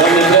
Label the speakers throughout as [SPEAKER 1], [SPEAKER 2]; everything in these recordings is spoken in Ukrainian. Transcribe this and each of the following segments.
[SPEAKER 1] Нам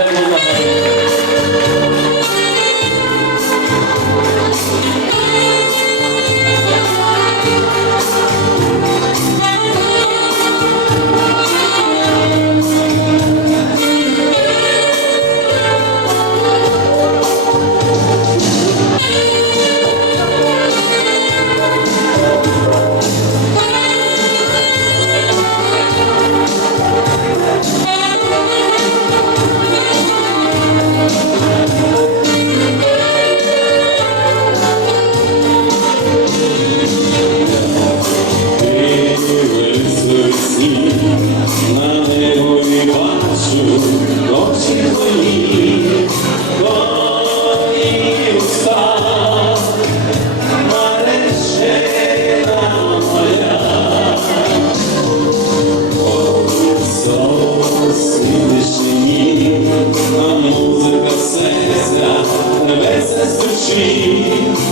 [SPEAKER 1] the blessed sushi.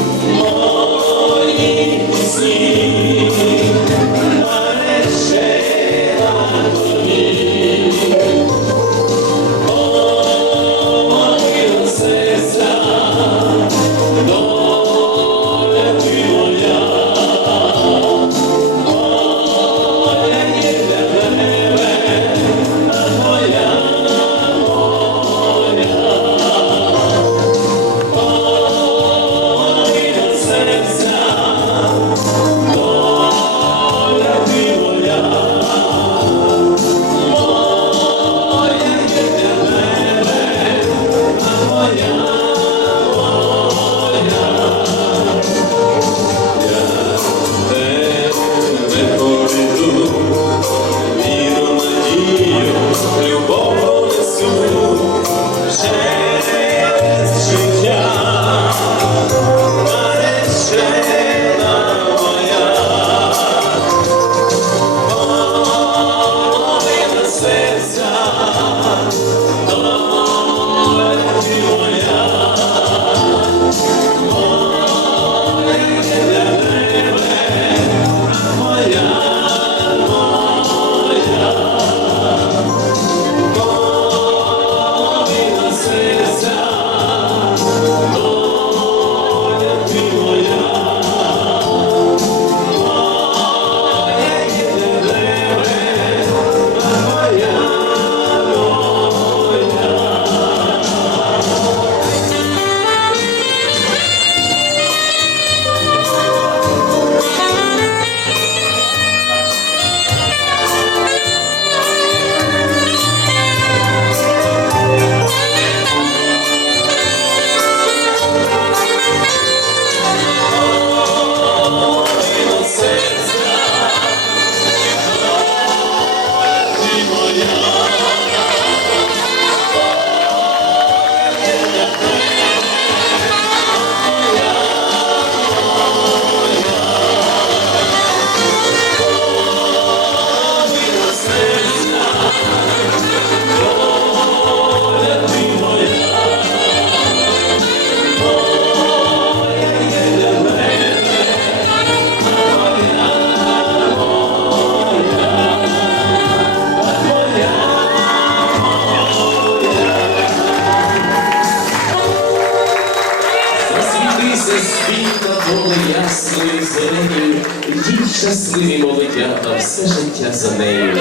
[SPEAKER 1] Ясною зеленою, Йдіть щасливі молодята, все життя за нею.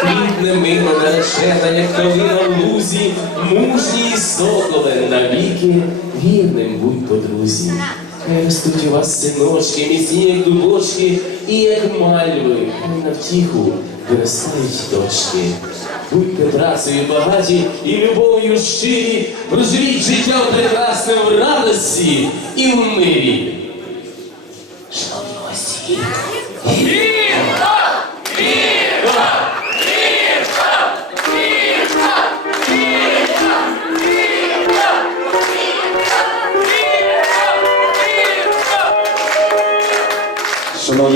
[SPEAKER 1] Квітне мило наречена, як калина в лузі, мужній соколе навіки, вірним будь подрузі. Хай ростуть у вас синочки, міцні, як дубочки, і як мальви, хай на втіху виростають дочки. Будьте працею багаті і любов'ю щирі, проживіть життя прекрасне в радості і в мирі. Шановні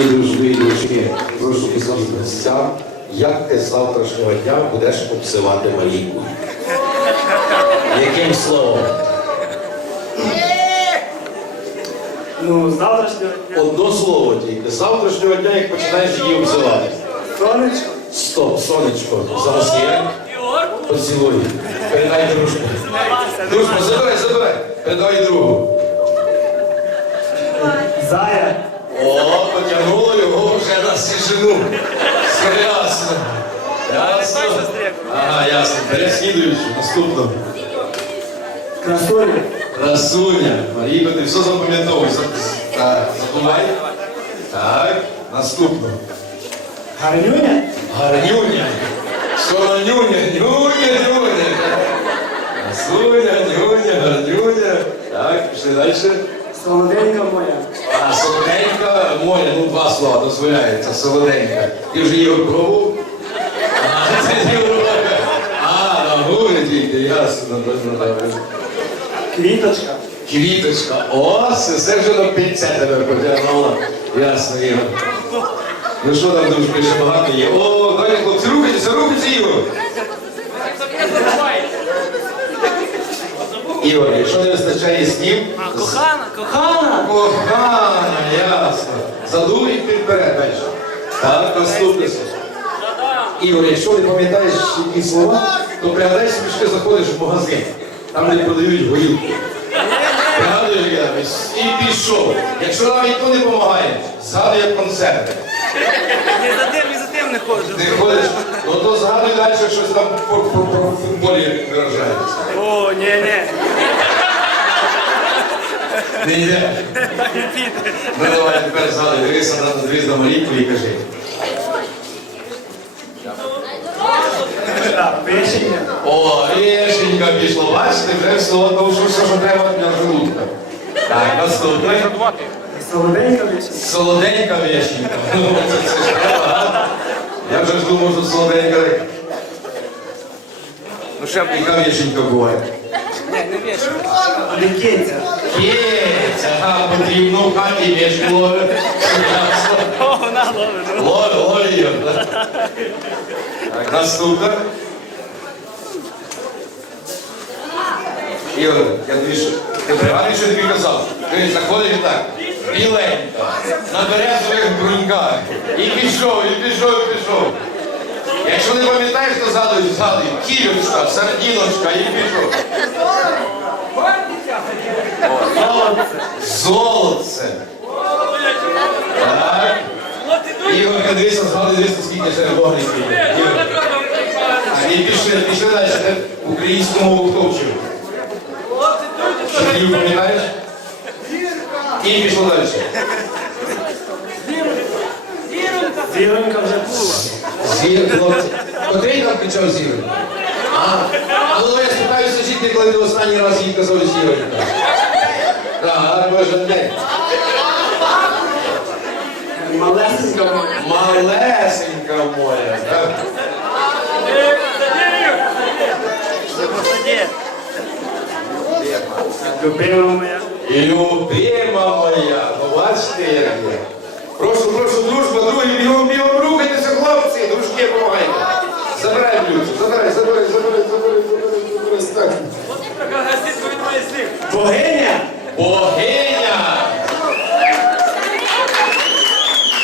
[SPEAKER 2] дружби і дружки, прошу місця, як ти завтрашнього дня будеш обсивати Марійку. Яким словом?
[SPEAKER 3] Ну, завтрашнього дня.
[SPEAKER 2] Одно слово тільки. З завтрашнього дня, як починаєш її обзивати.
[SPEAKER 3] Сонечко.
[SPEAKER 2] Стоп, сонечко, зараз є. Поцілуй. Передай дружбу. Дружбу, забирай, забирай. Передай другу.
[SPEAKER 3] Зая.
[SPEAKER 2] О, потягнуло його вже на свіжину. Все ясно. Ясно. Ага, ясно. Бере слідуючу, наступну.
[SPEAKER 3] Красуня.
[SPEAKER 2] Красуня. Марійко, ти все запам'ятовуй. Так, забувай. Так, наступну.
[SPEAKER 3] Гарнюня.
[SPEAKER 2] Гарнюня. Що на нюня? Нюня, нюня. Красуня, нюня, гарнюня. Так, пішли далі.
[SPEAKER 3] Солоденька моя.
[SPEAKER 2] А солоденька моя, ну два слова дозволяється, солоденька. Ти вже її пробував? А, це не пробував. А, на гури тільки, ясно.
[SPEAKER 3] Квіточка.
[SPEAKER 2] Квіточка. О, все вже на пільце тебе потягнуло. Ясно, Ігор. Ну що там дуже ще багато є? О, далі хлопці, рухайтеся, рухайтеся, Ігор. Ігор, якщо не вистачає слів,
[SPEAKER 3] Кохана, кохана.
[SPEAKER 2] Кохана, ясно. Задуй і вперед далі. Так, наступне. Ігор, якщо не пам'ятаєш які слова, то пригадай собі, що ти заходиш в магазин, там де продають горілку. І пішов. Якщо навіть то не допомагає, згадуй як концерти.
[SPEAKER 3] Ні за тим, ні за тим не ходжу.
[SPEAKER 2] Ти ходиш, ну то згадуй далі, щось там по футболі виражається.
[SPEAKER 3] О, ні, ні.
[SPEAKER 2] Не йде. Ну давай тепер згадуй, дивися на Марійку і кажи.
[SPEAKER 3] Так, вишення.
[SPEAKER 2] О, рішенька пішло. Бачите, вже все, то що, що, що треба для желудка. Так, наступне.
[SPEAKER 3] Солоденька вишення.
[SPEAKER 2] Солоденька вішенька. Ну, це, це ж треба, а? Я вже ж думав, що солоденька. Ну, ще б яка вішенька буває.
[SPEAKER 3] Лікиця.
[SPEAKER 2] Кіця, ага, потрібно в хаті вішку ловити.
[SPEAKER 3] О, вона ловить.
[SPEAKER 2] Ловить, ловить. Так, наступне. Ігор, я тобі що, ти пригадуєш, що тобі казав? Ти заходиш так, біленька, на березових бруньках. І пішов, і пішов, і пішов. Якщо не пам'ятаєш, то згадуй, згадуй. Кірочка, сардіночка, і пішов. Золоце. Так. Ігор, дивися, згадуй, дивися, скільки ще вогників І пішли, пішли далі. Ти Українську мову вчив? Шахів пам'ятаєш? І пішло далі.
[SPEAKER 3] Зіронька вже була.
[SPEAKER 2] Зір. Котрий там кричав зір? А, а ну я спитаюся жінки, коли ти останній раз їй казав зіронька. Так, кожен день.
[SPEAKER 3] Малесенька моя.
[SPEAKER 2] Малесенька моя. так?
[SPEAKER 3] Любима моя.
[SPEAKER 2] І любима моя, ну бачите, як є. Прошу, прошу, дружба, другі, бігом, бігом, рухайтеся, хлопці, дружки, помагайте. Забирай блюдце, забирай, забирай, забирай, забирай, забирай, забирай, так.
[SPEAKER 3] Богиня.
[SPEAKER 2] Богиня!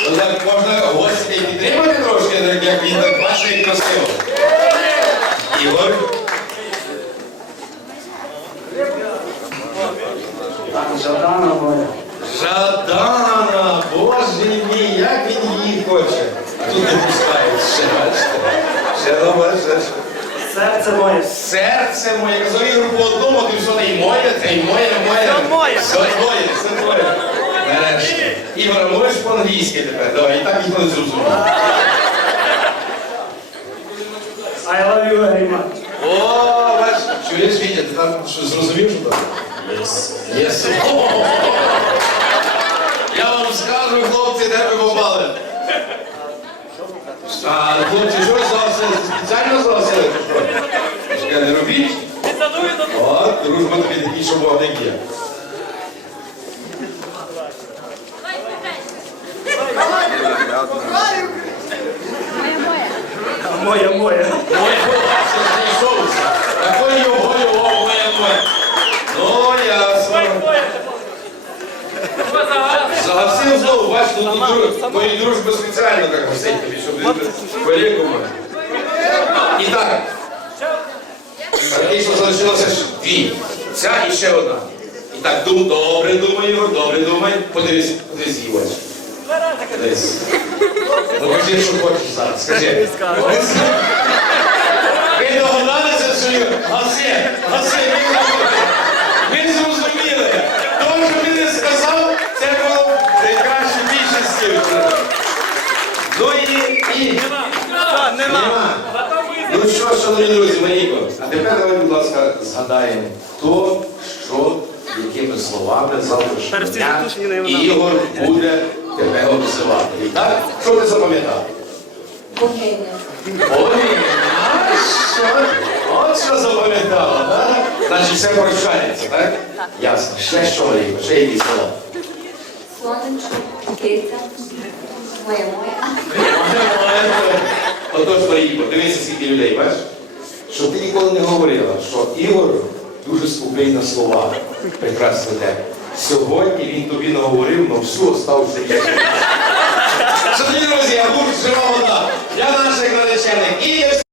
[SPEAKER 2] Ну так можна гостей підтримати трошки, так як він так бачить красиво. Ігор.
[SPEAKER 3] Так, Жадана моя.
[SPEAKER 2] Жадана, боже мій, як він її хоче. А тут не пускають, ще бачите. Ще.
[SPEAKER 3] Серце моє.
[SPEAKER 2] Серце моє, казав Ігор по одному, ти що не й моє, це й моє, моє.
[SPEAKER 3] Все моє.
[SPEAKER 2] Все твоє, все твоє. Нарешті. Ігор, можеш по-англійськи тепер? Давай, і так ніхто не зрозумів.
[SPEAKER 3] I love you very much.
[SPEAKER 2] О, бачиш, чуєш, Вітя, ти там що зрозумів, що там?
[SPEAKER 1] Yes.
[SPEAKER 2] Єс. Я вам скажу, хлопці, де ви попали. А, хлопці, що ви залишили? Спеціально що? Чекай, не робіть. От, дружба тобі такий, що вогник є.
[SPEAKER 3] А моя моя.
[SPEAKER 2] Ой, хлопці, знайшовся. Такої його, його, моє, моє. Ну, ясно. Знову, бачиш, ну, тут друг- твої дружби спеціально так гасить тобі, щоб ти великому. І так, Практично залишилося ж дві. Ця і ще одна. І так, дум, добре думай, Ігор, добре думай. Подивись, подивись її очі. Подивись. Ну кажи, що хочеш зараз, скажи. Ви догадалися, що Ігор? Гаси, гаси, ви зрозуміли. Ви. Тому, що він не сказав, Ну і, Нема. Ну що, шановні друзі, Марійко, а тепер давай, будь ласка, згадаємо, хто, що, якими словами завтра дня Ігор буде тебе обзивати. І Так? Що ти запам'ятав?
[SPEAKER 4] Богиня.
[SPEAKER 2] Ой, що? От що запам'ятала, так? Значить, все прощається, так? Ясно. Ще що, Марійко, ще які слова?
[SPEAKER 4] Сонечко, киця, Моє.
[SPEAKER 2] Отож, Марійко, дивися, скільки людей, бачиш? Щоб ти ніколи не говорила, що Ігор дуже скупий на слова. Прекрасно те. Сьогодні він тобі наговорив, але всю остався я. Шановні друзі, я був жива. Я наш як